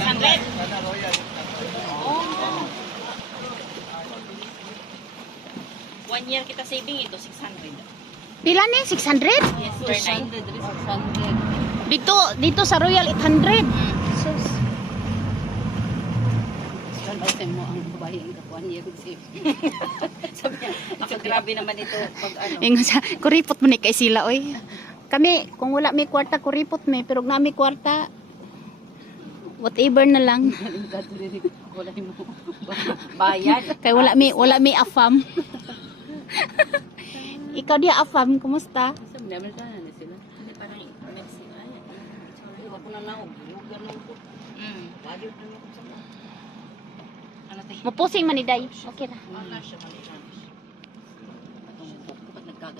600. Oh. 1 year kita saving ito, 600. Pila ni? 600? Yes, per night. 600. Dito sa Royal 800. Sus. Kasi mo ang babae ang kapuan niya kasi. Sabi niya, Ako, grabe naman ito. Pag ano. Ingon sa kuripot mo ni kay sila oy. Kami kung wala may kwarta kuripot mi pero na may kwarta whatever na lang. wala mo. Bayad. Kay wala may afam. Ikaw dia afam, kumusta? Sabi naman sana na sila. Hindi parang medicine. Ay, sorry. Ako na lang, lugar lang ko. Ano tayo? Mapusing man ni day. Okay ra. Ano siya?